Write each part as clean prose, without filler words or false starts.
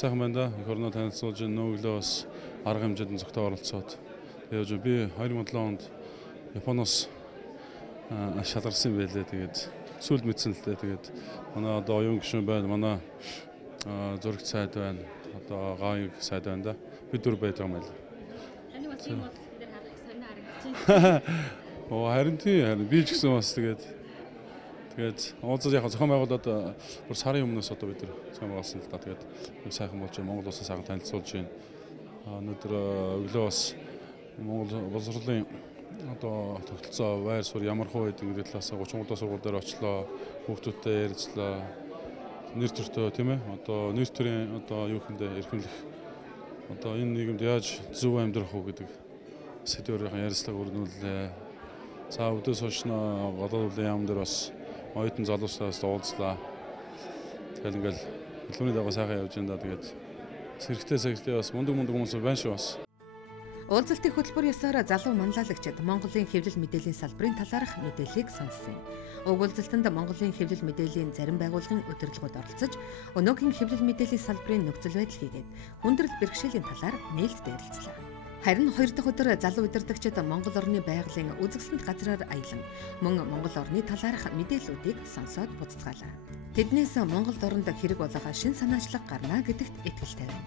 Сайхан байна да. Эх орноо танилцуулж нөглөө бас арга хэмжээнд зөвхөн оролцоод. Тэгээд би 2007 онд Японоос шалгарсан байлээ. Тэгээд сүйд мэдсэн л дээ. Тэгээд манай одоо оюун гишүүн байна. Манай зурагт сайд байна. Одоо гааг сайд байна да. Бид дөрв байдаг юм байна. Таны бас юм бол бид нар харах сонио харагдаж байна. Харин тийм би ч гэсэн бас тэгээд уулзаж яг зохион байгуулалт бүр сарын өмнөөс одоо бид нар зохион байгуулсан л да. Тэгээд сайхан болж Монгол улсаас сайхан танилцуулж байна. Өнөөдөр өглөө бас Монгол боловсролын одоо тогтолцоо байр суурь ямар хөө гэдэг энэ талаас 33 сургууль дээр очлоо. Хүүхдүүдтэй ярилцлаа. Нэр төртөө тийм ээ. Одоо нэр төрийн одоо юу гэндээ эрхэмлэх одоо энэ нийгэмд яаж зөв амьдрах уу гэдэг сэдвээр ярилцлага өрнүүллээ. За өдөөс хойш гадаад улсын яам дээр бас оюутан залуусаас уулзлаа. Тэгэл ингээл хэлбэрийн дагуу сайхан явж байна да. Тэгээд сэрэгтэй бас мундаг хүмүүс байна шүү бас. Уулзалтын хөтөлбөр ёсоор залуу манлайлагчид Монголын хэвлэл мэдээллийн салбарын талаарх мэдээллийг сонссон. Уг уулзалтанд Монголын хэвлэл мэдээллийн зарим байгууллагын удирдлагууд оролцож, өнөөгийн хэвлэл мэдээллийн салбарын нөхцөл байдал хийгээд хүндрэл бэрхшээлийн талаар нээлттэй ярилцлаа. Харин 2 дахь өдөр залуу удирдагчид Монгол орны байгалийн үзэсгэлэнт газраар аялан мөн Монгол орны талаарх мэдээллүүдийг сонсоод буцацгаалаа. Тэднээс Монголд оронд хэрэг болох шин санаачлаг гарна гэдэгт итгэлтэй байна.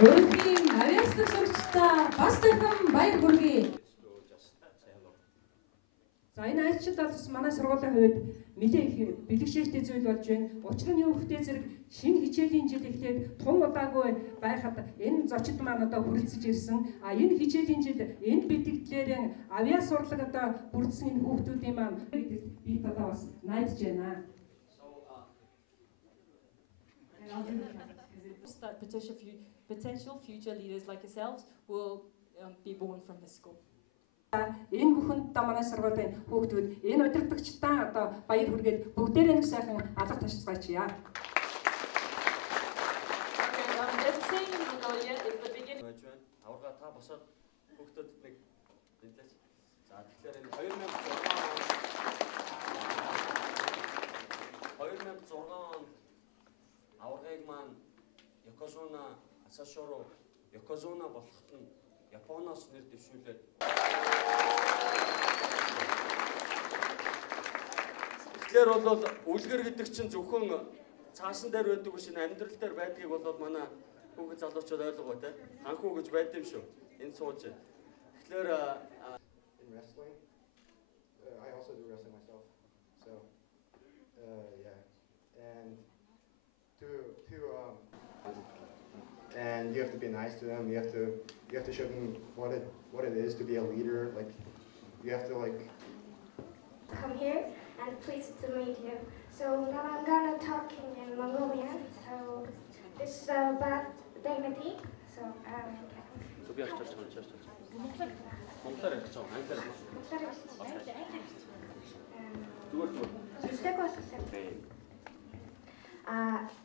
Өөрийн авиаслах сурагчдаа бас дахин баяр хүргэе. За энэ аялалчид бол манай сургуулийн хувьд нэлээд их бэлэгшээлтэй зүйл болж байна. Учир нь юу гэхтэй зэрэг шинэ хичээлийн жил эхлээд тун удаагүй байхад энэ зочид маань одоо хүрэлцэж ирсэн. Энэ хичээлийн жил энэ бэлэгдлэрийн авиа сурлаг одоо бүрдсэн энэ хүүхдүүдийн маань би одоо бас найдаж байна. Potential future leaders like yourselves will be born from this school. Энэ бүхэнд манай сургуулийн хүүхдүүд энэ удирдагчдаа одоо баяр хүргээд бүгдээрээ нэг сайхан алга ташцгаачия. There's a saying in Mongolia, it's the beginning. Аварга та босоод хүүхдүүд нэг бэлдэж. За тэгэхээр энэ 2006 он аваргыг маань Yokozuna болоход нь Японоос нэр дэвшүүлээд тэгэхээр бол үлгэр гэдэг чинь зөвхөн цаасан дээр байдаг биш энэ амьдрал дээр байдгийг бол манай хүүхэд залуучууд ойлгоо те. Анхуу гэж байд юм шүү. Энэ сууж. Тэгэхээр in wrestling I also do wrestling myself. So yeah. And to and you have to be nice to them. You have to show them what it is to be a leader. Like you have to like come here and pleased to meet you. So now I'm gonna talk in Mongolian. So this is about dignity. So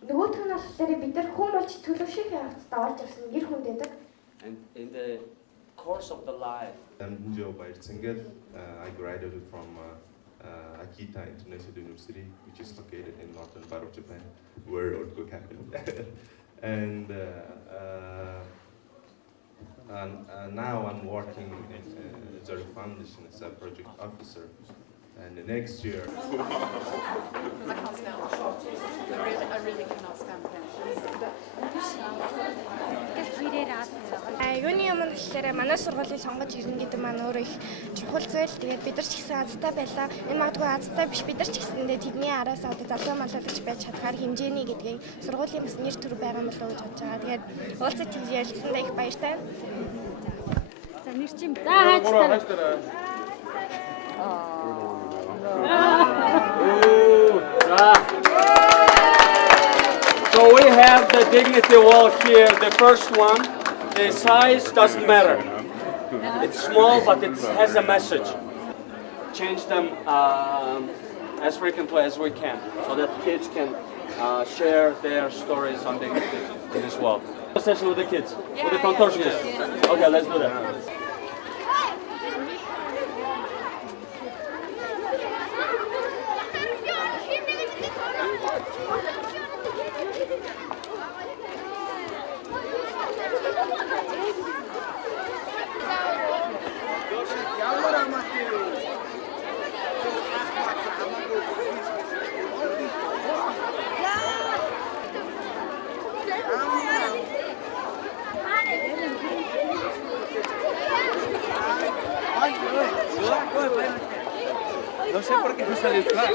нөгөөх нь болохоор бид нар хүн болж төлөв шиг явцдаа орж ирсэн гэр хүнд байдаг. And in the course of the life. I'm Joe Bairtzinger. I graduated from Akita International University, which is located in northern part of Japan, where earthquake happened. And now I'm working in Zurich Foundation as a project officer. And the next year. I can't stand I really cannot stand him. Юуны өмнө гэхээр манай сургуулийг сонгож ирнэ гэдэг маань өөрөө их чухал зүйл. Тэгээд бид нар ч гэсэн азтай байлаа. Энэ магадгүй азтай биш бид нар ч гэсэндээ тэдний араас одоо залуу малладагч байж чадхаар хэмжээний гэдгийг сургуулийн бас нэр төр байгаа юм болоо гэж бодож байгаа. Тэгээд уулзаж ярилцсандаа их баяртай. За нэр чинь за хаажтаа. So we have the dignity wall here, the first one. The size doesn't matter. It's small, but it has a message. Change them as frequently as we can, so that kids can share their stories on dignity in this wall. Session with the kids, with the contortionists. Okay, let's do that. No sé por qué usa el disfraz.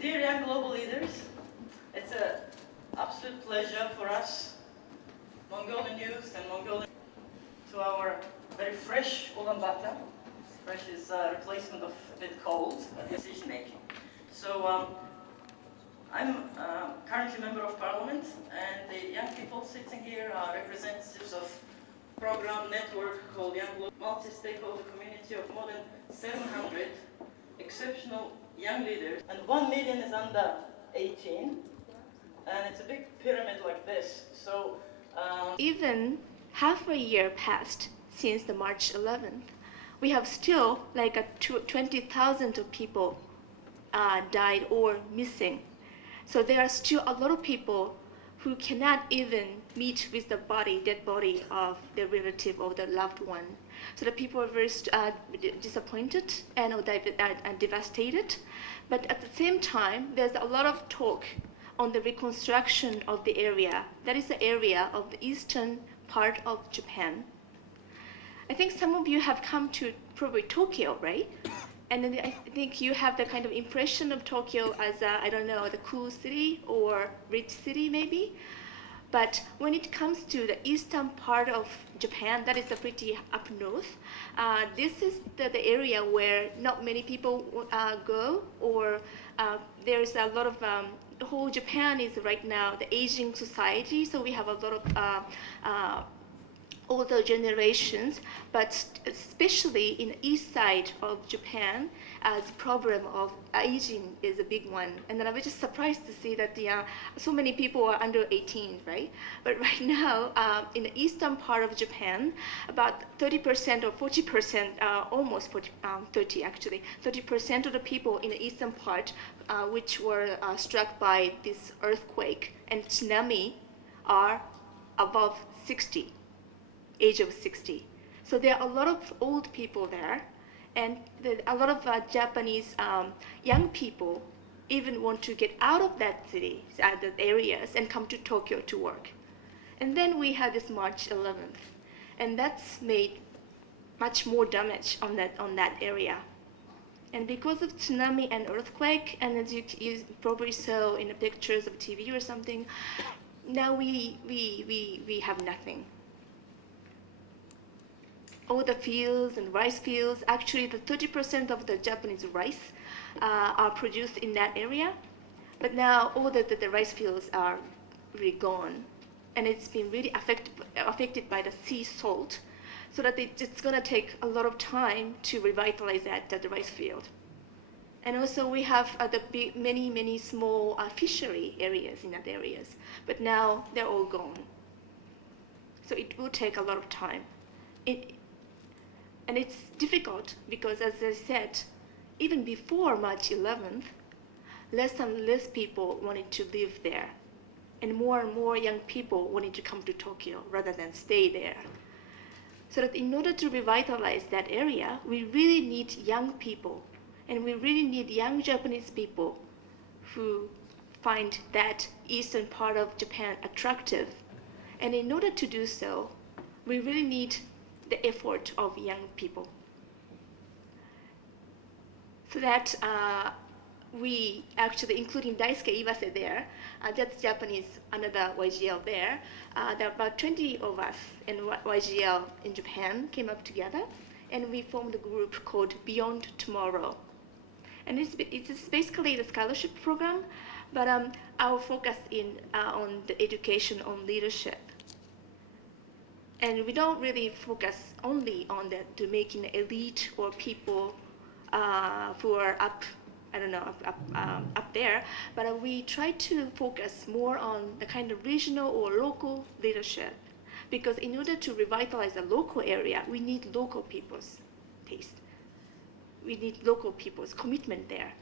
Dear young global leaders, it's an absolute pleasure for us, Mongolian youth and Mongolian, to our very fresh Ulaanbaatar. Fresh is a replacement of a bit cold decision making. So I'm currently member of parliament, and the young people sitting here are representatives of program network called Young Global Multi-Stakeholder Community of more than 700 exceptional young leaders, and 1 million is under 18, and it's a big pyramid like this. So even half a year passed since the March 11th, we have still like 20,000 of people died or missing. So there are still a lot of people who cannot even meet with the dead body of their relative or their loved one. So the people are very disappointed and devastated. But at the same time, there's a lot of talk on the reconstruction of the area. That is the area of the eastern part of Japan. I think some of you have come to probably Tokyo, right? And then I think you have the kind of impression of Tokyo as I don't know, the cool city or rich city maybe. But when it comes to the eastern part of Japan, that is pretty up north, this is the area where not many people go, or there's a lot of, the whole Japan is right now the aging society, so we have a lot of older generations, but especially in the east side of Japan, the problem of aging is a big one. And then I was just surprised to see that so many people are under 18, right? But right now, in the eastern part of Japan, about 30% or 40%, almost 30 actually, 30% of the people in the eastern part which were struck by this earthquake and tsunami are above 60, age of 60. So there are a lot of old people there, and a lot of Japanese young people even want to get out of that city, the areas, and come to Tokyo to work. And then we had this March 11th, and that's made much more damage on that area. And because of tsunami and earthquake, and as you probably saw in the pictures of TV or something, now we have nothing. All the fields and rice fields, actually the 30% of the Japanese rice are produced in that area, but now all the rice fields are really gone, and it's been really affected by the sea salt, so that it's going to take a lot of time to revitalize that rice field. And also we have many small fishery areas in that areas, but now they're all gone. So it will take a lot of time. And it's difficult because, as I said, even before March 11th, less and less people wanted to live there, and more young people wanted to come to Tokyo rather than stay there. So that in order to revitalize that area, we really need young people, and we really need young Japanese people who find that eastern part of Japan attractive. And in order to do so, we really need the effort of young people. So that we actually, including Daisuke Iwase there, that's Japanese, another YGL there. There are about 20 of us in YGL in Japan came up together, and we formed a group called Beyond Tomorrow. And it's basically the scholarship program, but our focus on the education on leadership. And we don't really focus only on to making elite or people who are up there, but we try to focus more on the kind of regional or local leadership, because in order to revitalize a local area, we need local people's taste. We need local people's commitment there,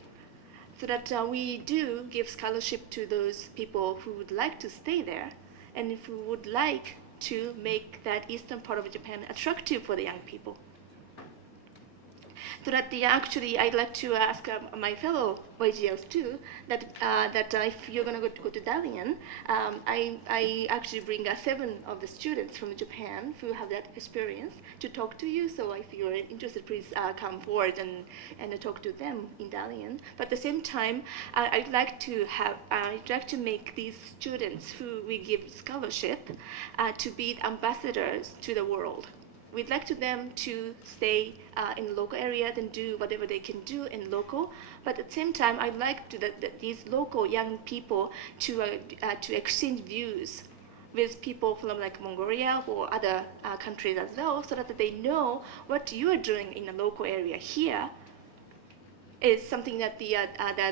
so that we do give scholarship to those people who would like to stay there, and if we would like to make that eastern part of Japan attractive for the young people. So that actually, I'd like to ask my fellow YGLs too, that if you're going to go to Dalian, I actually bring 7 of the students from Japan who have that experience to talk to you. So if you're interested, please come forward and talk to them in Dalian. But at the same time, I'd like to make these students who we give scholarship to be ambassadors to the world. We'd like them to stay in the local area and do whatever they can do in local. But at the same time, I'd like these local young people to exchange views with people from like Mongolia or other countries as well, so that they know what you are doing in the local area here is something that the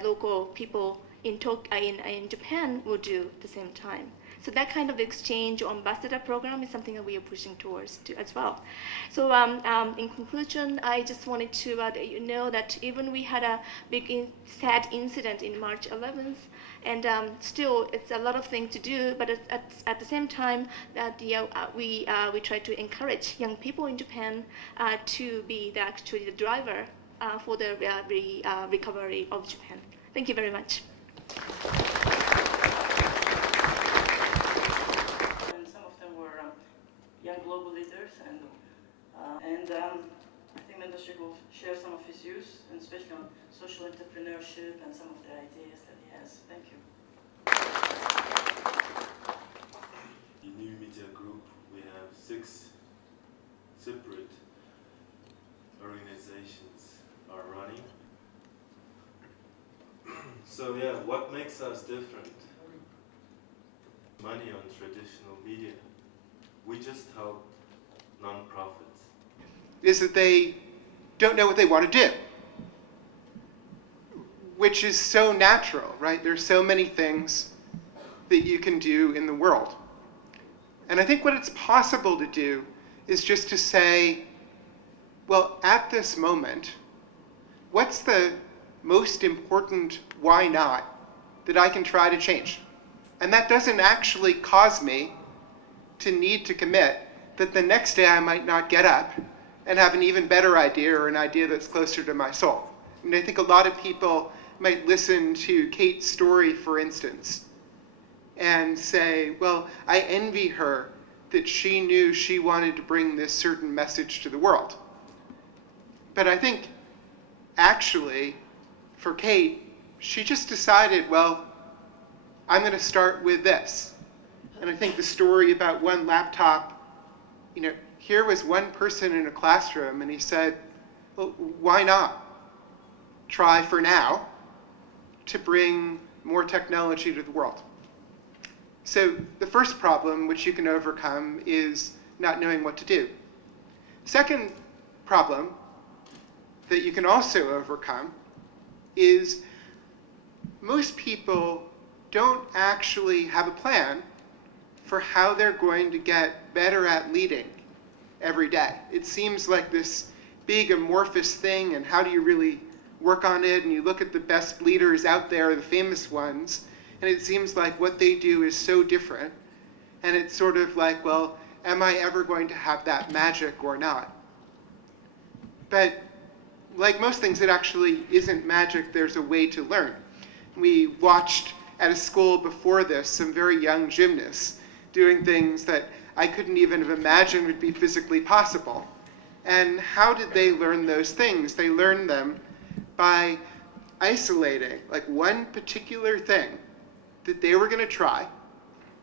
local people in Japan will do at the same time. So that kind of exchange or ambassador program is something that we are pushing towards as well. So in conclusion, I just wanted to let you know that even we had a big sad incident in March 11th, and still it's a lot of things to do, but at the same time that we try to encourage young people in Japan to be actually the driver for the recovery of Japan. Thank you very much. Young global leaders, and I think Mentorship will share some of his views, and especially on social entrepreneurship and some of the ideas that he has. Thank you. The new media group, we have 6 separate organizations are running. So yeah, what makes us different? Money on traditional media. We just help non-profits. Is that they don't know what they want to do. which is so natural, right? There's so many things that you can do in the world. And I think what it's possible to do is just to say, well, at this moment, what's the most important why not that I can try to change? And that doesn't actually cause me to need to commit that the next day I might not get up and have an even better idea or an idea that's closer to my soul. I mean, I think a lot of people might listen to Kate's story, for instance, and say, well, I envy her that she knew she wanted to bring this certain message to the world. But I think, actually, for Kate, she just decided, well, I'm going to start with this. And I think the story about one laptop, here was one person in a classroom, and he said, well, why not try for now to bring more technology to the world? So the first problem which you can overcome is not knowing what to do. Second problem that you can also overcome is most people don't actually have a plan for how they're going to get better at leading every day. It seems like this big amorphous thing, and how do you really work on it? And you look at the best leaders out there, the famous ones, and it seems like what they do is so different. And it's sort of like, well, am I ever going to have that magic or not? But like most things, it actually isn't magic. There's a way to learn. We watched at a school before this some very young gymnasts doing things that I couldn't even have imagined would be physically possible. And how did they learn those things? They learned them by isolating like one particular thing that they were going to try.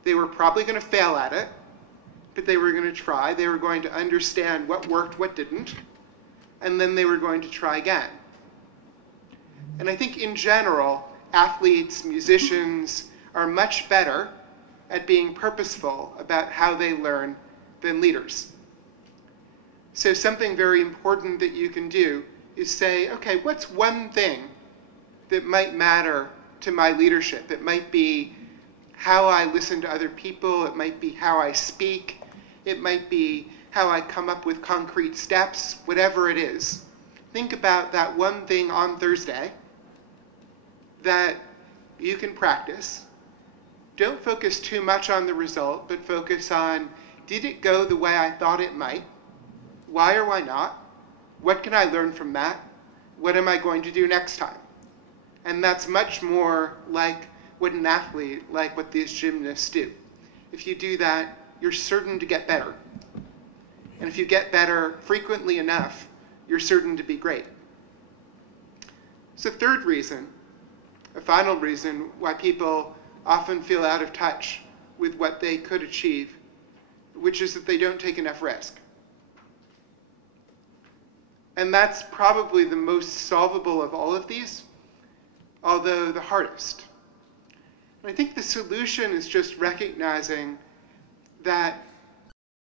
They were probably going to fail at it, but they were going to try. They were going to understand what worked, what didn't, and then they were going to try again. And I think in general, athletes, musicians are much better at being purposeful about how they learn than leaders. So something very important that you can do is say, okay, what's one thing that might matter to my leadership? It might be how I listen to other people. It might be how I speak. It might be how I come up with concrete steps, whatever it is. Think about that one thing on Thursday that you can practice. Don't focus too much on the result, but focus on, did it go the way I thought it might? Why or why not? What can I learn from that? What am I going to do next time? And that's much more like what an athlete, like what these gymnasts do. If you do that, you're certain to get better. And if you get better frequently enough, you're certain to be great. So third reason, a final reason why people often feel out of touch with what they could achieve, which is that they don't take enough risk. And that's probably the most solvable of all of these, although the hardest. And I think the solution is just recognizing that